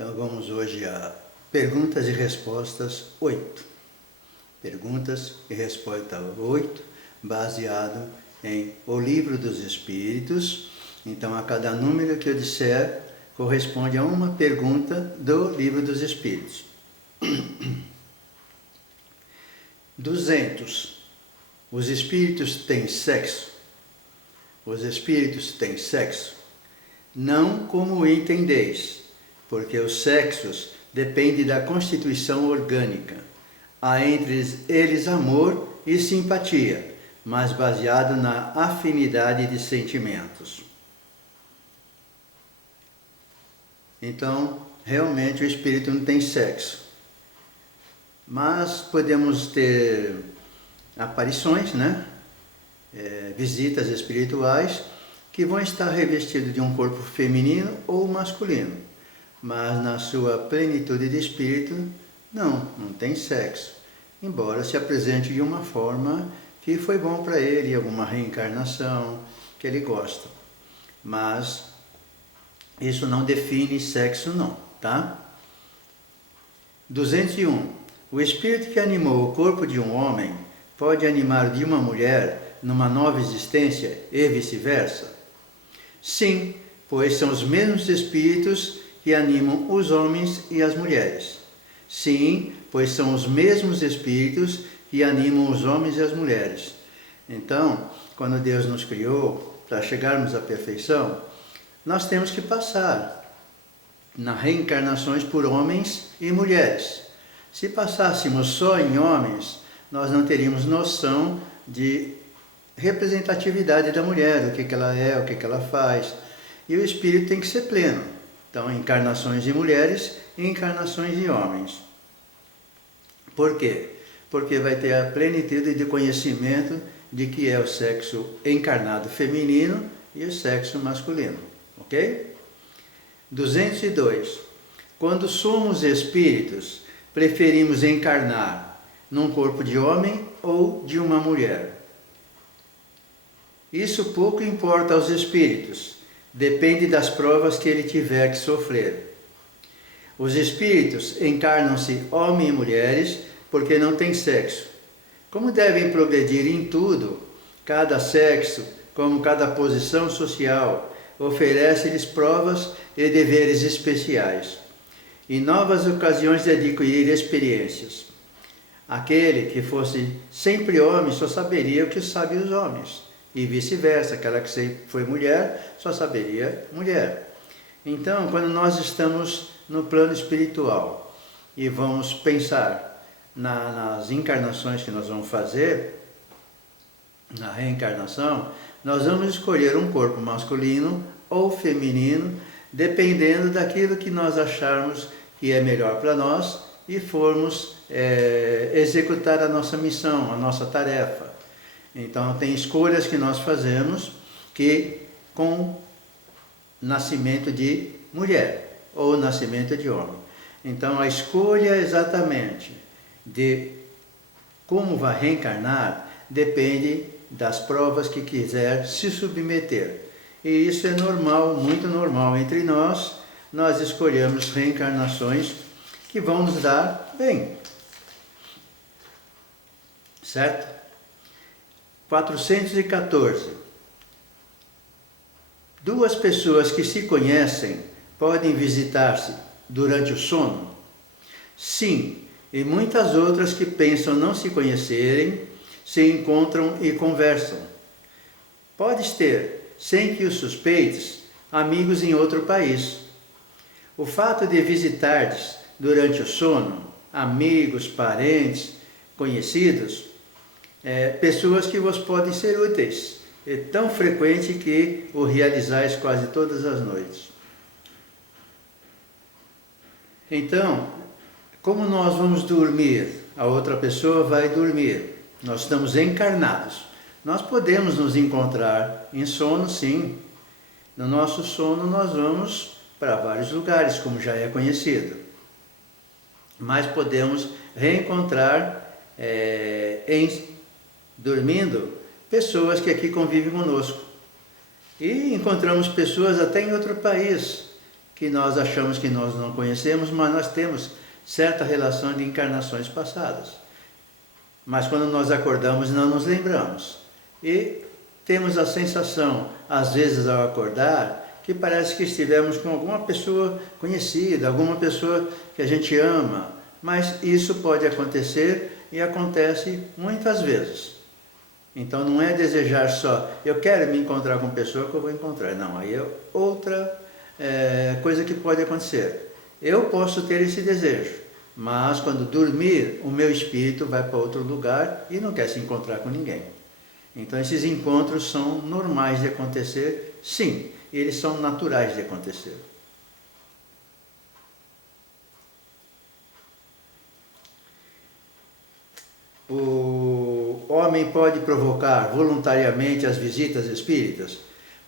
Então vamos hoje a perguntas e respostas 8. Perguntas e resposta 8, baseado em O Livro dos Espíritos. Então a cada número que eu disser corresponde a uma pergunta do Livro dos Espíritos. 200. Os espíritos têm sexo? Os espíritos têm sexo? Não como entendeis, porque os sexos dependem da constituição orgânica. Há entre eles amor e simpatia, mas baseado na afinidade de sentimentos. Então, realmente o espírito não tem sexo. Mas podemos ter aparições, visitas espirituais que vão estar revestidos de um corpo feminino ou masculino. Mas na sua plenitude de espírito, não tem sexo. Embora se apresente de uma forma que foi bom para ele, alguma reencarnação que ele gosta. Mas isso não define sexo não, tá? 201. O espírito que animou o corpo de um homem pode animar o de uma mulher numa nova existência e vice-versa? Sim, pois são os mesmos espíritos que animam os homens e as mulheres. Sim, pois são os mesmos espíritos que animam os homens e as mulheres. Então, quando Deus nos criou para chegarmos à perfeição, nós temos que passar nas reencarnações por homens e mulheres. Se passássemos só em homens, nós não teríamos noção de representatividade da mulher, o que ela é, o que ela faz. E o espírito tem que ser pleno. Então, encarnações de mulheres e encarnações de homens. Por quê? Porque vai ter a plenitude de conhecimento de que é o sexo encarnado feminino e o sexo masculino. Ok? 202. Quando somos espíritos, preferimos encarnar num corpo de homem ou de uma mulher. Isso pouco importa aos espíritos, depende das provas que ele tiver que sofrer. Os espíritos encarnam-se homens e mulheres porque não têm sexo. Como devem progredir em tudo, cada sexo, como cada posição social, oferece-lhes provas e deveres especiais e novas ocasiões de adquirir experiências. Aquele que fosse sempre homem só saberia o que sabem os homens, e vice-versa, aquela que sempre foi mulher só saberia mulher. Então, quando nós estamos no plano espiritual e vamos pensar nas encarnações que nós vamos fazer, na reencarnação, nós vamos escolher um corpo masculino ou feminino, dependendo daquilo que nós acharmos que é melhor para nós e formos executar a nossa missão, a nossa tarefa. Então, tem escolhas que nós fazemos que com nascimento de mulher ou nascimento de homem. Então, a escolha exatamente de como vai reencarnar depende das provas que quiser se submeter. E isso é normal, muito normal entre nós. Nós escolhemos reencarnações que vão nos dar bem. Certo? 414. Duas pessoas que se conhecem podem visitar-se durante o sono? Sim, e muitas outras que pensam não se conhecerem, se encontram e conversam. Podes ter, sem que o suspeites, amigos em outro país. O fato de visitardes durante o sono, amigos, parentes, conhecidos, pessoas que vos podem ser úteis. É tão frequente que o realizais quase todas as noites. Então, como nós vamos dormir, a outra pessoa vai dormir. Nós estamos encarnados. Nós podemos nos encontrar em sono, sim. No nosso sono nós vamos para vários lugares, como já é conhecido. Mas podemos reencontrar dormindo pessoas que aqui convivem conosco. E encontramos pessoas até em outro país que nós achamos que nós não conhecemos, mas nós temos certa relação de encarnações passadas. Mas quando nós acordamos, não nos lembramos. E temos a sensação, às vezes ao acordar, que parece que estivemos com alguma pessoa conhecida, alguma pessoa que a gente ama. Mas isso pode acontecer e acontece muitas vezes. Então não é desejar só, eu quero me encontrar com pessoa que eu vou encontrar. Não, aí é outra coisa que pode acontecer. Eu posso ter esse desejo, mas quando dormir, o meu espírito vai para outro lugar e não quer se encontrar com ninguém. Então esses encontros são normais de acontecer, sim, eles são naturais de acontecer. O homem pode provocar voluntariamente as visitas espíritas?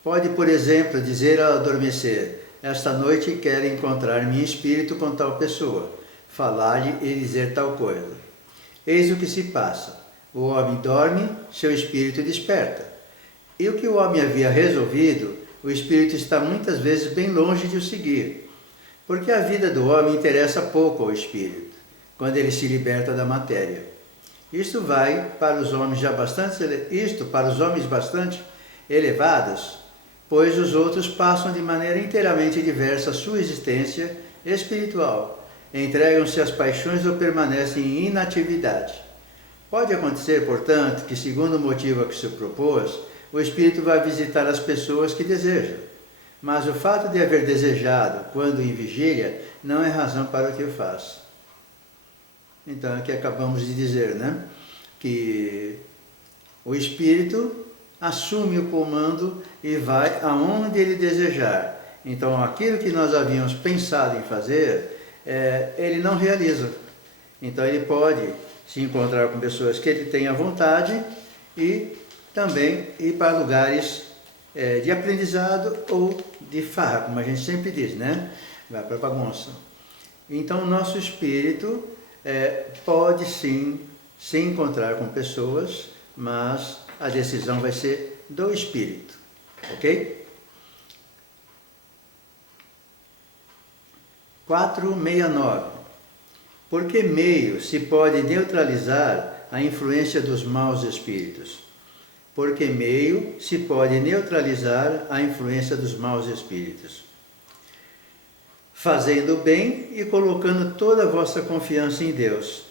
Pode, por exemplo, dizer ao adormecer: esta noite quero encontrar-me em espírito com tal pessoa, falar-lhe e dizer tal coisa. Eis o que se passa. O homem dorme, seu espírito desperta. E o que o homem havia resolvido, o espírito está muitas vezes bem longe de o seguir, porque a vida do homem interessa pouco ao espírito, quando ele se liberta da matéria. Isto para os homens bastante elevados, pois os outros passam de maneira inteiramente diversa a sua existência espiritual, entregam-se às paixões ou permanecem em inatividade. Pode acontecer, portanto, que, segundo o motivo a que se propôs, o espírito vai visitar as pessoas que deseja, mas o fato de haver desejado, quando em vigília, não é razão para o que o faz. Então, aqui acabamos de dizer, né? Que o espírito assume o comando e vai aonde ele desejar. Então, aquilo que nós havíamos pensado em fazer, ele não realiza. Então, ele pode se encontrar com pessoas que ele tenha vontade e também ir para lugares de aprendizado ou de farra, como a gente sempre diz, né? Vai para a bagunça. Então, o nosso espírito pode sim se encontrar com pessoas, mas a decisão vai ser do espírito, ok? 469. Por que meio se pode neutralizar a influência dos maus espíritos? Por que meio se pode neutralizar a influência dos maus espíritos? Fazendo o bem e colocando toda a vossa confiança em Deus.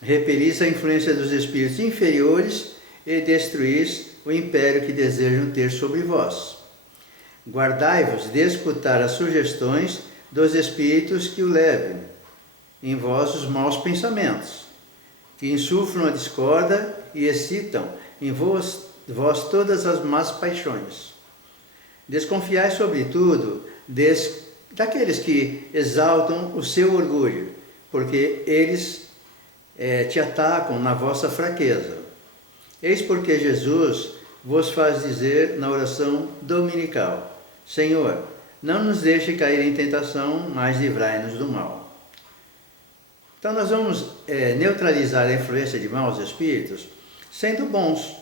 Repelis a influência dos espíritos inferiores e destruís o império que desejam ter sobre vós. Guardai-vos de escutar as sugestões dos espíritos que o levem em vós os maus pensamentos, que insuflam a discórdia e excitam em vós todas as más paixões. Desconfiai, sobretudo, daqueles que exaltam o seu orgulho, porque eles te atacam na vossa fraqueza. Eis porque Jesus vos faz dizer na oração dominical: Senhor, não nos deixe cair em tentação, mas livrai-nos do mal. Então nós vamos neutralizar a influência de maus espíritos sendo bons,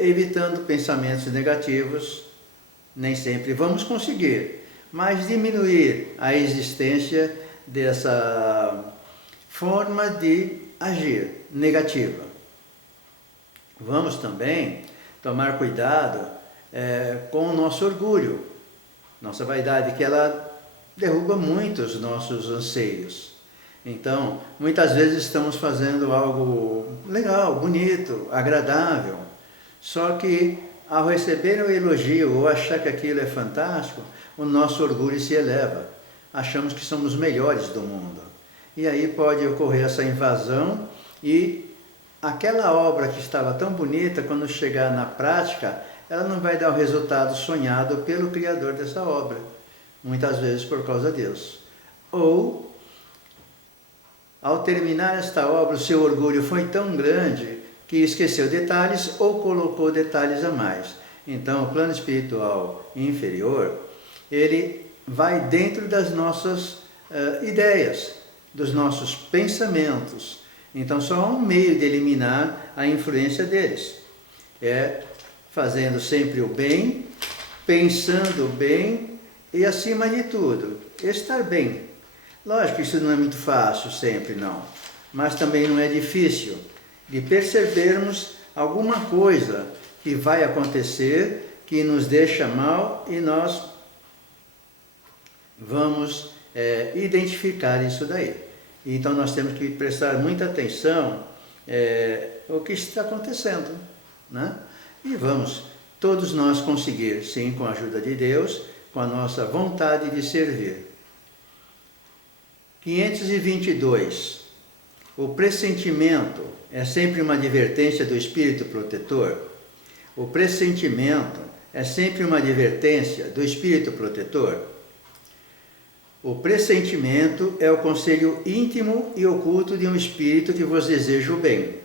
evitando pensamentos negativos. Nem sempre vamos conseguir, mas diminuir a existência dessa forma de agir negativa. Vamos também tomar cuidado com o nosso orgulho, nossa vaidade, que ela derruba muito os nossos anseios. Então, muitas vezes estamos fazendo algo legal, bonito, agradável, só que ao receber o elogio ou achar que aquilo é fantástico, o nosso orgulho se eleva. Achamos que somos melhores do mundo. E aí pode ocorrer essa invasão e aquela obra que estava tão bonita, quando chegar na prática, ela não vai dar o resultado sonhado pelo Criador dessa obra. Muitas vezes por causa de Deus. Ou, ao terminar esta obra, o seu orgulho foi tão grande que esqueceu detalhes ou colocou detalhes a mais. Então, o plano espiritual inferior, ele vai dentro das nossas ideias, dos nossos pensamentos. Então, só há um meio de eliminar a influência deles. Fazendo sempre o bem, pensando bem E acima de tudo, estar bem. Lógico que isso não é muito fácil sempre, não. Mas também não é difícil de percebermos alguma coisa que vai acontecer, que nos deixa mal e nós vamos identificar isso daí. Então nós temos que prestar muita atenção o que está acontecendo, né? E vamos todos nós conseguir, sim, com a ajuda de Deus, com a nossa vontade de servir. 522. O pressentimento é sempre uma advertência do Espírito protetor? O pressentimento é sempre uma advertência do Espírito protetor? O pressentimento é o conselho íntimo e oculto de um Espírito que vos deseja o bem.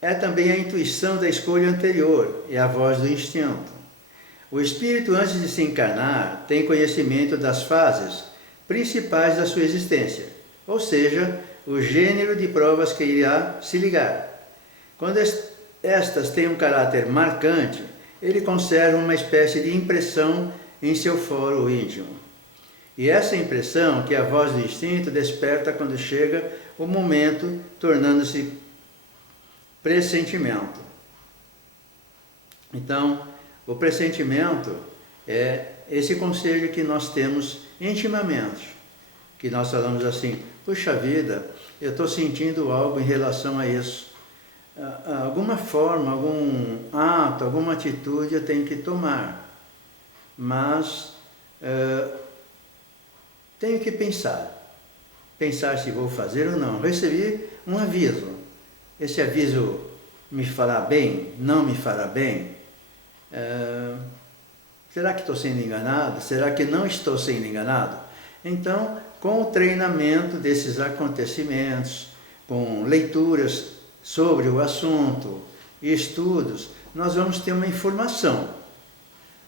É também a intuição da escolha anterior, é a voz do instinto. O Espírito, antes de se encarnar, tem conhecimento das fases principais da sua existência, ou seja, o gênero de provas que irá se ligar. Quando estas têm um caráter marcante, ele conserva uma espécie de impressão em seu foro íntimo. E essa impressão, que a voz do instinto desperta quando chega o momento, tornando-se pressentimento. Então, o pressentimento é esse conselho que nós temos intimamente, que nós falamos assim: puxa vida, eu estou sentindo algo em relação a isso. Alguma forma, algum ato, alguma atitude eu tenho que tomar, mas tenho que pensar se vou fazer ou não. Recebi um aviso. Esse aviso me fará bem? Não me fará bem? Será que estou sendo enganado? Será que não estou sendo enganado? Então, com o treinamento desses acontecimentos, com leituras sobre o assunto e estudos, nós vamos ter uma informação.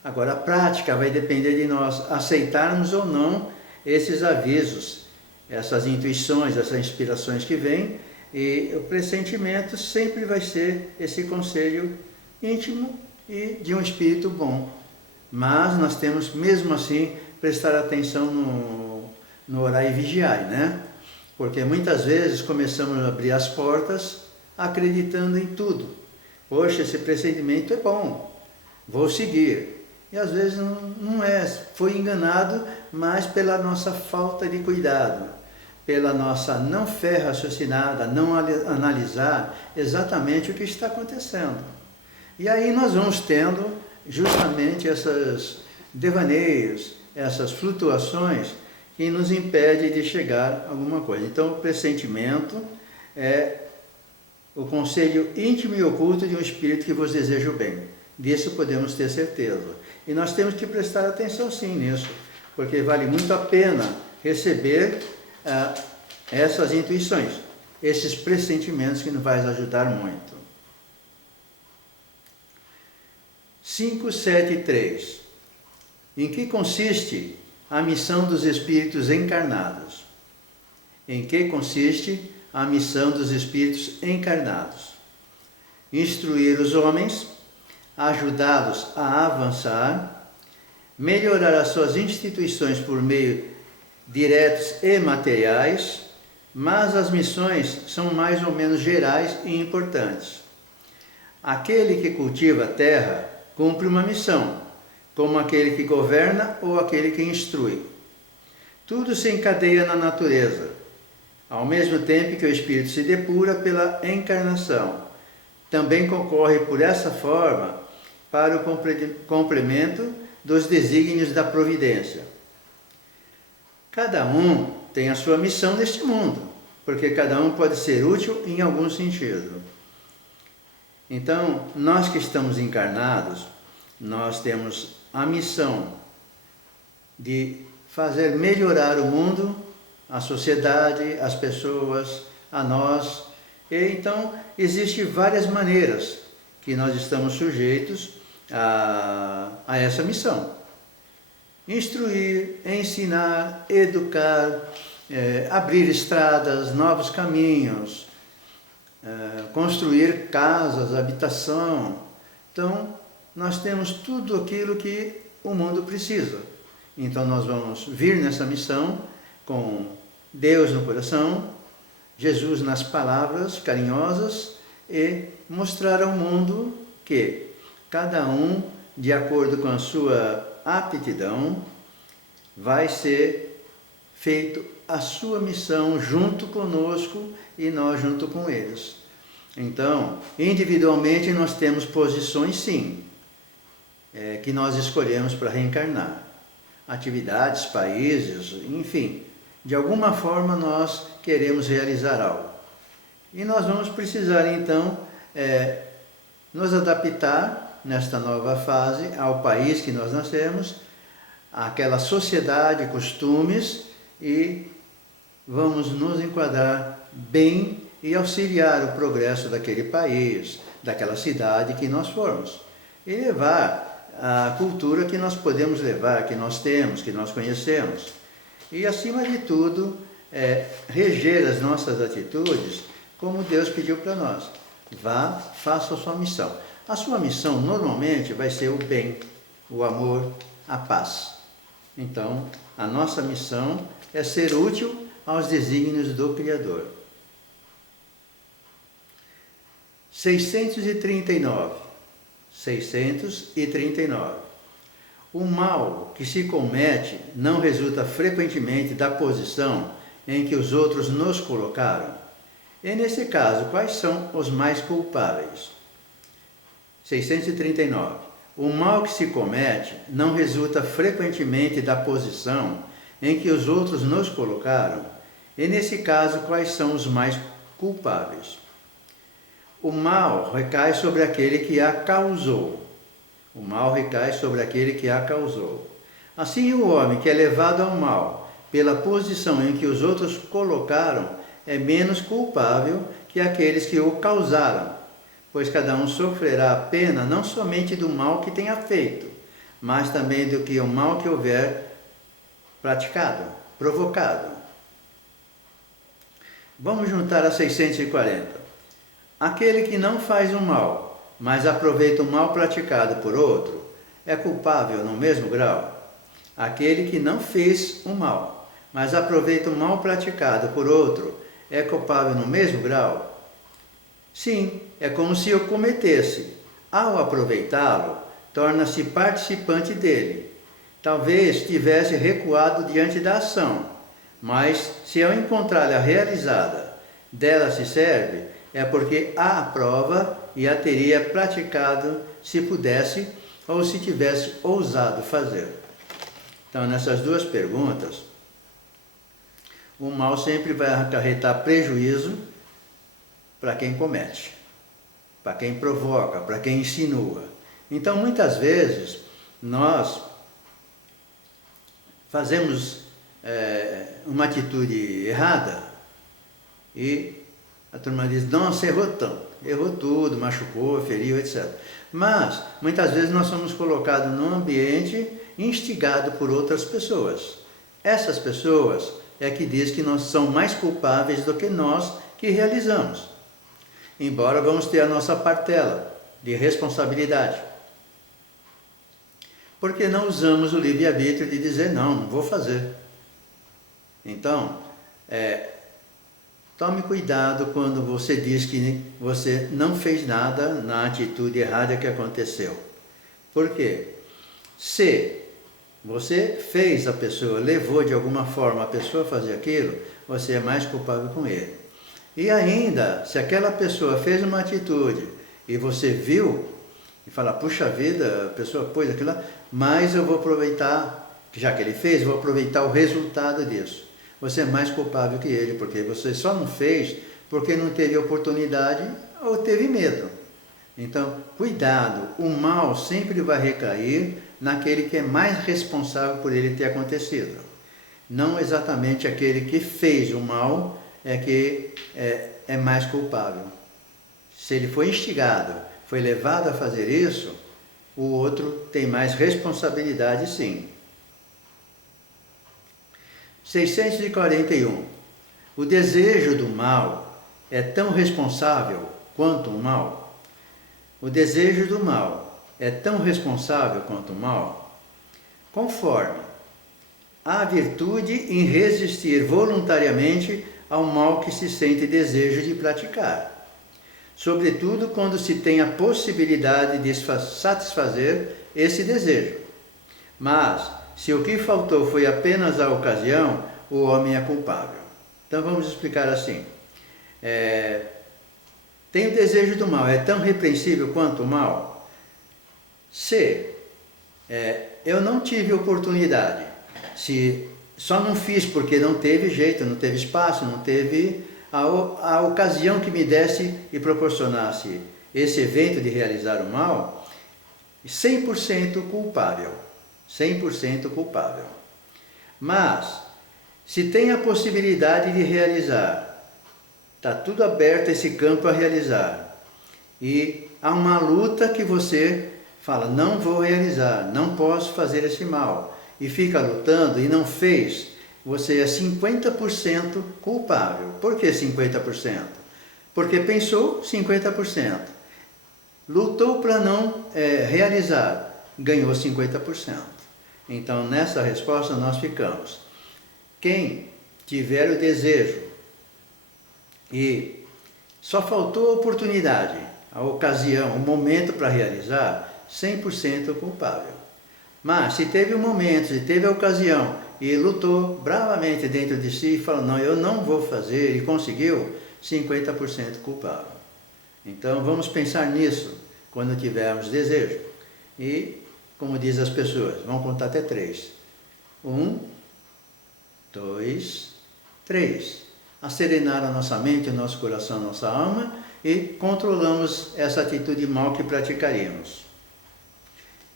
Agora, a prática vai depender de nós aceitarmos ou não esses avisos, essas intuições, essas inspirações que vêm, e o pressentimento sempre vai ser esse conselho íntimo e de um espírito bom. Mas nós temos, mesmo assim, prestar atenção no orar e vigiar, né? Porque muitas vezes começamos a abrir as portas acreditando em tudo. Poxa, esse pressentimento é bom, vou seguir. E às vezes não é, foi enganado, mas pela nossa falta de cuidado, pela nossa não fé raciocinada, não analisar exatamente o que está acontecendo. E aí nós vamos tendo justamente esses devaneios, essas flutuações que nos impedem de chegar a alguma coisa. Então, o pressentimento é o conselho íntimo e oculto de um espírito que vos deseja o bem. Disso podemos ter certeza. E nós temos que prestar atenção sim nisso, porque vale muito a pena receber essas intuições, esses pressentimentos que nos vai ajudar muito. 573. Em que consiste a missão dos espíritos encarnados? Em que consiste a missão dos espíritos encarnados? Instruir os homens, ajudá-los a avançar, melhorar as suas instituições por meio diretos e materiais, mas as missões são mais ou menos gerais e importantes. Aquele que cultiva a terra cumpre uma missão, como aquele que governa ou aquele que instrui. Tudo se encadeia na natureza, ao mesmo tempo que o espírito se depura pela encarnação. Também concorre por essa forma para o complemento dos desígnios da providência. Cada um tem a sua missão neste mundo, porque cada um pode ser útil em algum sentido. Então, nós que estamos encarnados, nós temos a missão de fazer melhorar o mundo, a sociedade, as pessoas, a nós. E então, existem várias maneiras que nós estamos sujeitos a essa missão. Instruir, ensinar, educar, abrir estradas, novos caminhos, construir casas, habitação. Então, nós temos tudo aquilo que o mundo precisa. Então nós vamos vir nessa missão com Deus no coração, Jesus nas palavras carinhosas e mostrar ao mundo que cada um, de acordo com a sua aptidão, vai ser feito a sua missão junto conosco e nós junto com eles. Então, individualmente nós temos posições sim, que nós escolhemos para reencarnar. Atividades, países, enfim, de alguma forma nós queremos realizar algo. E nós vamos precisar então nos adaptar nesta nova fase ao país que nós nascemos, àquela sociedade, costumes, e vamos nos enquadrar bem e auxiliar o progresso daquele país, daquela cidade que nós formos, e levar a cultura que nós podemos levar, que nós temos, que nós conhecemos. E, acima de tudo, reger as nossas atitudes como Deus pediu para nós. Vá, faça a sua missão. A sua missão, normalmente, vai ser o bem, o amor, a paz. Então, a nossa missão é ser útil aos desígnios do Criador. 639. O mal que se comete não resulta frequentemente da posição em que os outros nos colocaram? E nesse caso, quais são os mais culpáveis? 639. O mal que se comete não resulta frequentemente da posição em que os outros nos colocaram? E nesse caso, quais são os mais culpáveis? O mal recai sobre aquele que a causou. O mal recai sobre aquele que a causou. Assim, o homem que é levado ao mal pela posição em que os outros colocaram é menos culpável que aqueles que o causaram, pois cada um sofrerá a pena não somente do mal que tenha feito, mas também do que o mal que houver praticado, provocado. Vamos juntar a 640. Aquele que não faz o mal, mas aproveita o mal praticado por outro, é culpável no mesmo grau? Aquele que não fez o mal, mas aproveita o mal praticado por outro, é culpável no mesmo grau? Sim, é como se o cometesse. Ao aproveitá-lo, torna-se participante dele. Talvez tivesse recuado diante da ação, mas se ao encontrá-la realizada, dela se serve, é porque a aprova e a teria praticado se pudesse ou se tivesse ousado fazer. Então, nessas duas perguntas, o mal sempre vai acarretar prejuízo para quem comete, para quem provoca, para quem insinua. Então, muitas vezes, nós fazemos uma atitude errada e a turma diz, nossa, errou tanto, errou tudo, machucou, feriu, etc. Mas, muitas vezes nós somos colocados num ambiente instigado por outras pessoas. Essas pessoas é que diz que nós somos mais culpáveis do que nós que realizamos. Embora vamos ter a nossa parcela de responsabilidade. Porque não usamos o livre-arbítrio de dizer, não vou fazer. Então, tome cuidado quando você diz que você não fez nada na atitude errada que aconteceu. Por quê? Se você fez a pessoa, levou de alguma forma a pessoa a fazer aquilo, você é mais culpável com ele. E ainda, se aquela pessoa fez uma atitude e você viu, e fala, puxa vida, a pessoa pôs aquilo lá, mas eu vou aproveitar, já que ele fez, vou aproveitar o resultado disso. Você é mais culpável que ele, porque você só não fez porque não teve oportunidade ou teve medo. Então, cuidado, o mal sempre vai recair naquele que é mais responsável por ele ter acontecido. Não exatamente aquele que fez o mal é que é mais culpável. Se ele foi instigado, foi levado a fazer isso, o outro tem mais responsabilidade, sim. 641. O desejo do mal é tão responsável quanto o mal? O desejo do mal é tão responsável quanto o mal? Conforme há virtude em resistir voluntariamente ao mal que se sente desejo de praticar, sobretudo quando se tem a possibilidade de satisfazer esse desejo. Mas, se o que faltou foi apenas a ocasião, o homem é culpável. Então vamos explicar assim. Tem o desejo do mal, é tão repreensível quanto o mal? Se eu não tive oportunidade, se só não fiz porque não teve jeito, não teve espaço, não teve a ocasião que me desse e proporcionasse esse evento de realizar o mal, 100% culpável. 100% culpável. Mas, se tem a possibilidade de realizar, está tudo aberto esse campo a realizar, e há uma luta que você fala, não vou realizar, não posso fazer esse mal, e fica lutando e não fez, você é 50% culpável. Por que 50%? Porque pensou 50%. Lutou para não realizar, ganhou 50%. Então, nessa resposta nós ficamos. Quem tiver o desejo e só faltou a oportunidade, a ocasião, o momento para realizar, 100% culpável. Mas se teve um momento, se teve a ocasião e lutou bravamente dentro de si e falou, não, eu não vou fazer, e conseguiu, 50% culpável. Então vamos pensar nisso quando tivermos desejo. E, como diz as pessoas, vamos contar até 3. 1, 2, 3. Acerenar a nossa mente, o nosso coração, a nossa alma e controlamos essa atitude mal que praticaríamos.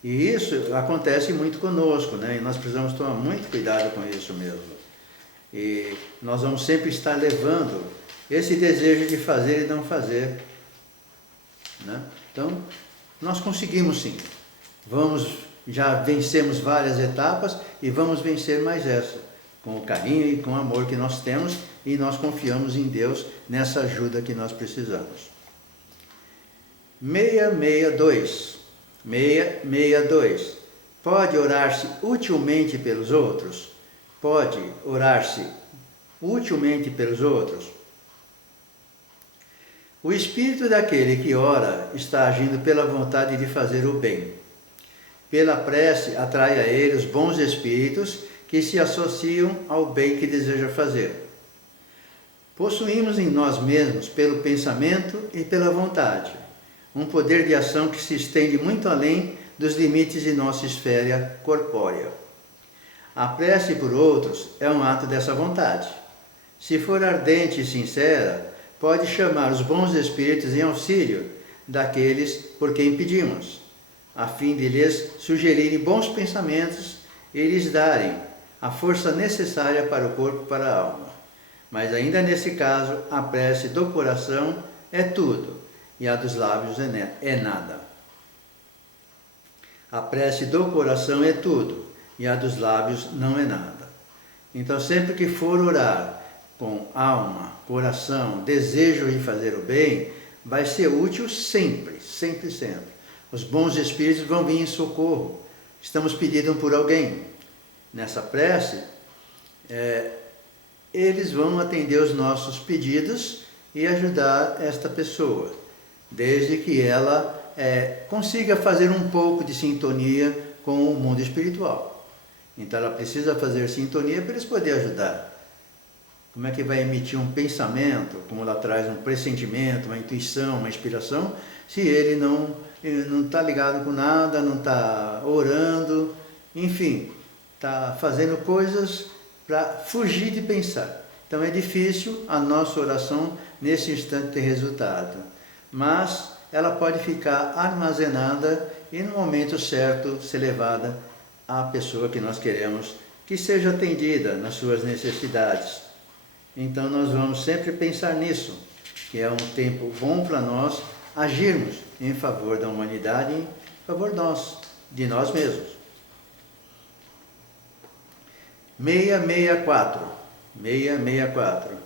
E isso acontece muito conosco, né? E nós precisamos tomar muito cuidado com isso mesmo. E nós vamos sempre estar levando esse desejo de fazer e não fazer, né? Então, nós conseguimos sim. Já vencemos várias etapas e vamos vencer mais essa, com o carinho e com o amor que nós temos, e nós confiamos em Deus nessa ajuda que nós precisamos. 662. 662. Pode orar-se utilmente pelos outros? Pode orar-se utilmente pelos outros? O espírito daquele que ora está agindo pela vontade de fazer o bem. Pela prece atrai a ele os bons espíritos que se associam ao bem que deseja fazer. Possuímos em nós mesmos, pelo pensamento e pela vontade, um poder de ação que se estende muito além dos limites de nossa esfera corpórea. A prece por outros é um ato dessa vontade. Se for ardente e sincera, pode chamar os bons espíritos em auxílio daqueles por quem pedimos, a fim de lhes sugerirem bons pensamentos e lhes darem a força necessária para o corpo e para a alma. Mas ainda nesse caso, a prece do coração é tudo, e a dos lábios é nada. A prece do coração é tudo, e a dos lábios não é nada. Então, sempre que for orar com alma, coração, desejo de fazer o bem, vai ser útil sempre, sempre, sempre. Os bons espíritos vão vir em socorro. Estamos pedindo por alguém. Nessa prece, eles vão atender os nossos pedidos e ajudar esta pessoa, desde que ela consiga fazer um pouco de sintonia com o mundo espiritual. Então ela precisa fazer sintonia para eles poderem ajudar. Como é que vai emitir um pensamento, como ela traz um pressentimento, uma intuição, uma inspiração, se ele não está ligado com nada, não está orando, enfim, está fazendo coisas para fugir de pensar. Então é difícil a nossa oração nesse instante ter resultado, mas ela pode ficar armazenada e no momento certo ser levada à pessoa que nós queremos que seja atendida nas suas necessidades. Então nós vamos sempre pensar nisso, que é um tempo bom para nós agirmos em favor da humanidade, em favor de nós mesmos. 664. 664.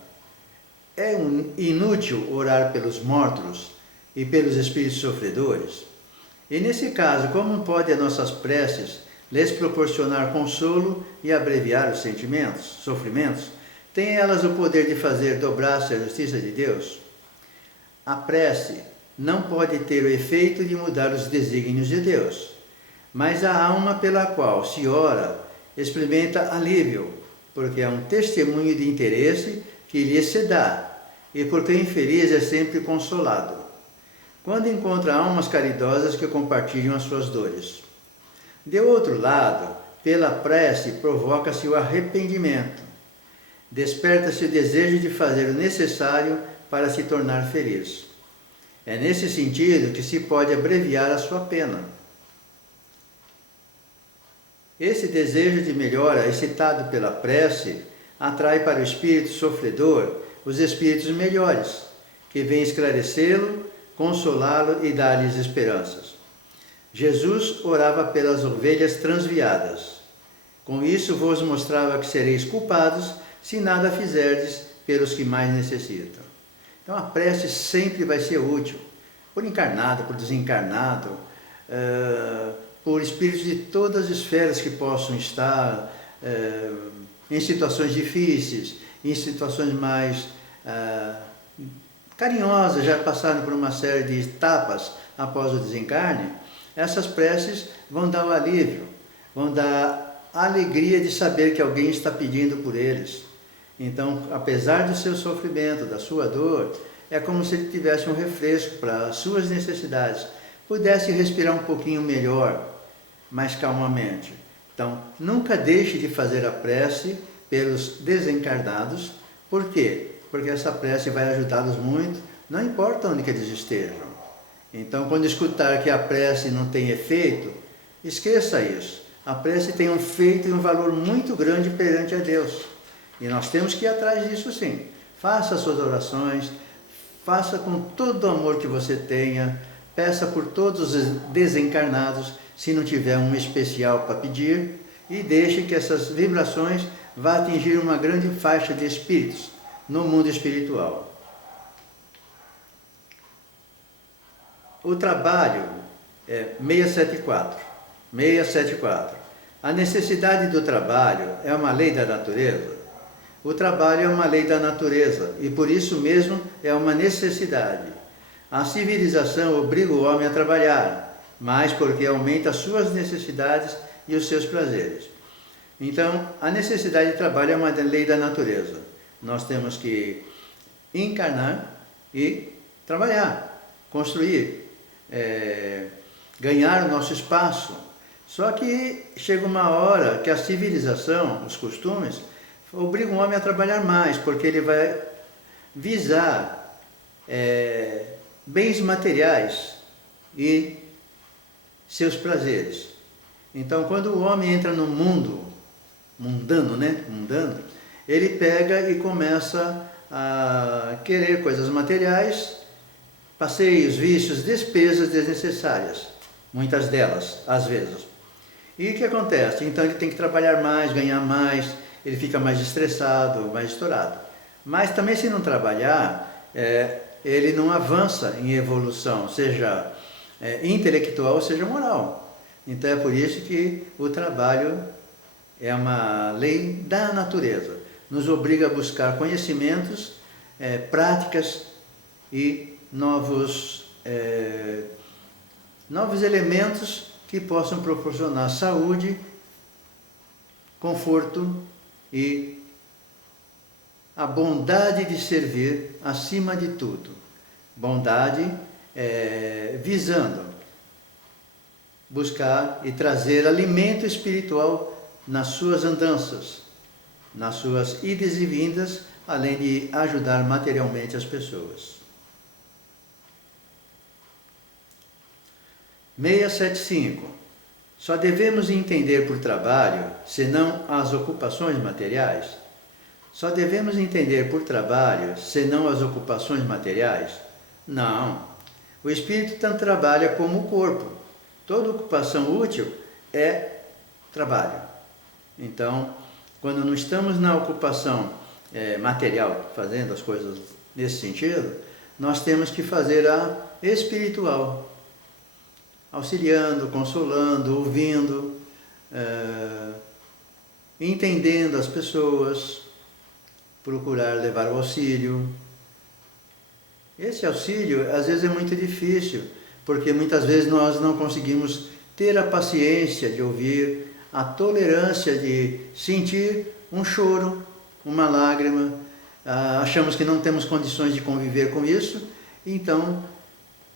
É inútil orar pelos mortos e pelos espíritos sofredores? E nesse caso, como pode as nossas preces lhes proporcionar consolo e abreviar os sofrimentos, têm elas o poder de fazer dobrar-se a justiça de Deus? A prece não pode ter o efeito de mudar os desígnios de Deus, mas a alma pela qual se ora experimenta alívio, porque é um testemunho de interesse que lhe se dá, e porque o infeliz é sempre consolado, quando encontra almas caridosas que compartilham as suas dores. De outro lado, pela prece provoca-se o arrependimento, desperta-se o desejo de fazer o necessário para se tornar feliz. É nesse sentido que se pode abreviar a sua pena. Esse desejo de melhora, excitado pela prece, atrai para o espírito sofredor os espíritos melhores, que vêm esclarecê-lo, consolá-lo e dar-lhes esperanças. Jesus orava pelas ovelhas transviadas. Com isso vos mostrava que sereis culpados se nada fizerdes pelos que mais necessitam. Então a prece sempre vai ser útil, por encarnado, por desencarnado, por espíritos de todas as esferas que possam estar em situações difíceis, em situações mais carinhosas, já passaram por uma série de etapas após o desencarne. Essas preces vão dar o alívio, vão dar a alegria de saber que alguém está pedindo por eles. Então, apesar do seu sofrimento, da sua dor, é como se ele tivesse um refresco para as suas necessidades, pudesse respirar um pouquinho melhor, mais calmamente. Então, nunca deixe de fazer a prece pelos desencarnados. Por quê? Porque essa prece vai ajudá-los muito, não importa onde que eles estejam. Então, quando escutar que a prece não tem efeito, esqueça isso. A prece tem um efeito e um valor muito grande perante a Deus. E nós temos que ir atrás disso sim. Faça as suas orações, faça com todo o amor que você tenha, peça por todos os desencarnados, se não tiver um especial para pedir, e deixe que essas vibrações vá atingir uma grande faixa de espíritos no mundo espiritual. O trabalho é 674. 674. A necessidade do trabalho é uma lei da natureza? O trabalho é uma lei da natureza e por isso mesmo é uma necessidade. A civilização obriga o homem a trabalhar, mas porque aumenta as suas necessidades e os seus prazeres. Então, a necessidade de trabalho é uma lei da natureza. Nós temos que encarnar e trabalhar, construir, ganhar o nosso espaço. Só que chega uma hora que a civilização, os costumes, obrigam o homem a trabalhar mais, porque ele vai visar bens materiais e seus prazeres. Então, quando o homem entra no mundo mundano, ele pega e começa a querer coisas materiais, passeios, vícios, despesas desnecessárias, muitas delas, às vezes. E o que acontece? Então ele tem que trabalhar mais, ganhar mais, ele fica mais estressado, mais estourado. Mas também se não trabalhar, ele não avança em evolução, seja intelectual, seja moral. Então é por isso que o trabalho é uma lei da natureza. Nos obriga a buscar conhecimentos, práticas e novos elementos que possam proporcionar saúde, conforto e a bondade de servir acima de tudo. Bondade visando buscar e trazer alimento espiritual nas suas andanças, nas suas idas e vindas, além de ajudar materialmente as pessoas. 675. Só devemos entender por trabalho, senão as ocupações materiais? Só devemos entender por trabalho, senão as ocupações materiais? Não. O espírito tanto trabalha como o corpo. Toda ocupação útil é trabalho. Então, quando não estamos na ocupação material, fazendo as coisas nesse sentido, nós temos que fazer a espiritual, auxiliando, consolando, ouvindo, entendendo as pessoas, procurar levar o auxílio. Esse auxílio às vezes é muito difícil, porque muitas vezes nós não conseguimos ter a paciência de ouvir, a tolerância de sentir um choro, uma lágrima. Achamos que não temos condições de conviver com isso, então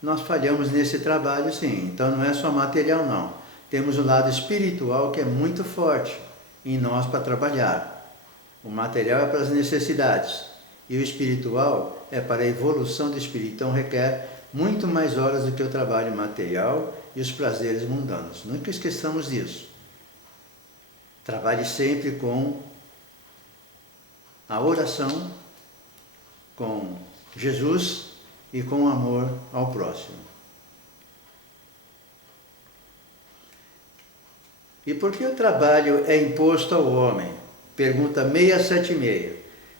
nós falhamos nesse trabalho, sim. Então não é só material, não. Temos o lado espiritual que é muito forte em nós para trabalhar. O material é para as necessidades e o espiritual é para a evolução do espírito. Então requer muito mais horas do que o trabalho material e os prazeres mundanos. Nunca esqueçamos disso. Trabalhe sempre com a oração, com Jesus e com amor ao próximo. E por que o trabalho é imposto ao homem? Pergunta 676.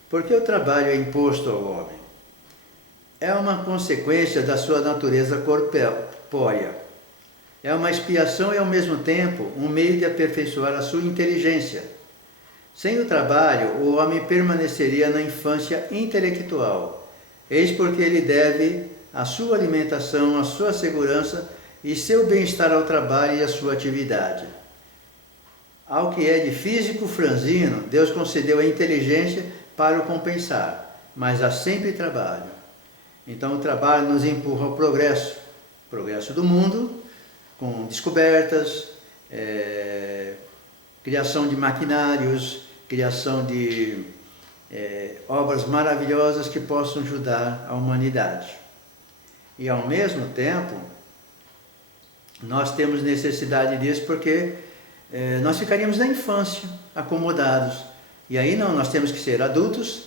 Por que o trabalho é imposto ao homem? É uma consequência da sua natureza corpórea. É uma expiação e, ao mesmo tempo, um meio de aperfeiçoar a sua inteligência. Sem o trabalho, o homem permaneceria na infância intelectual. Eis porque ele deve a sua alimentação, a sua segurança e seu bem-estar ao trabalho e à sua atividade. Ao que é de físico franzino, Deus concedeu a inteligência para o compensar, mas há sempre trabalho. Então o trabalho nos empurra ao progresso do mundo, com descobertas, criação de maquinários, criação de obras maravilhosas que possam ajudar a humanidade. E ao mesmo tempo, nós temos necessidade disso porque nós ficaríamos na infância, acomodados. E aí não, nós temos que ser adultos,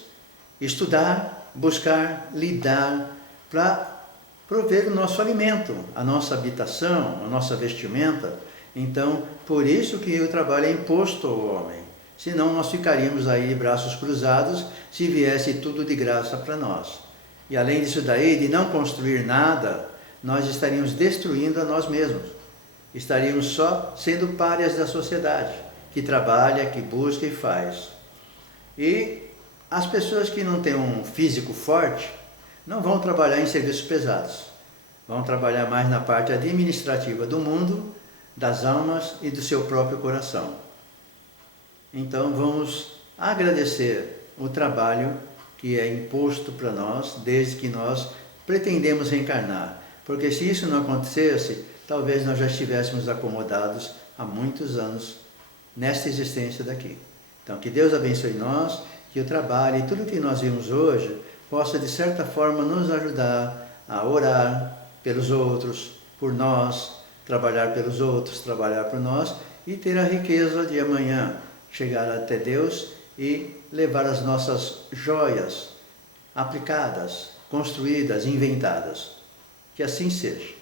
estudar, buscar, lidar, para prover o nosso alimento, a nossa habitação, a nossa vestimenta. Então, por isso que o trabalho é imposto ao homem. Senão nós ficaríamos aí de braços cruzados se viesse tudo de graça para nós. E além disso daí, de não construir nada, nós estaríamos destruindo a nós mesmos. Estaríamos só sendo párias da sociedade, que trabalha, que busca e faz. E as pessoas que não têm um físico forte, não vão trabalhar em serviços pesados. Vão trabalhar mais na parte administrativa do mundo, das almas e do seu próprio coração. Então vamos agradecer o trabalho que é imposto para nós, desde que nós pretendemos reencarnar. Porque se isso não acontecesse, talvez nós já estivéssemos acomodados há muitos anos nesta existência daqui. Então, que Deus abençoe nós, que o trabalho e tudo que nós vimos hoje possa, de certa forma, nos ajudar a orar pelos outros, por nós, trabalhar pelos outros, trabalhar por nós e ter a riqueza de amanhã chegar até Deus e levar as nossas joias aplicadas, construídas, inventadas. Que assim seja.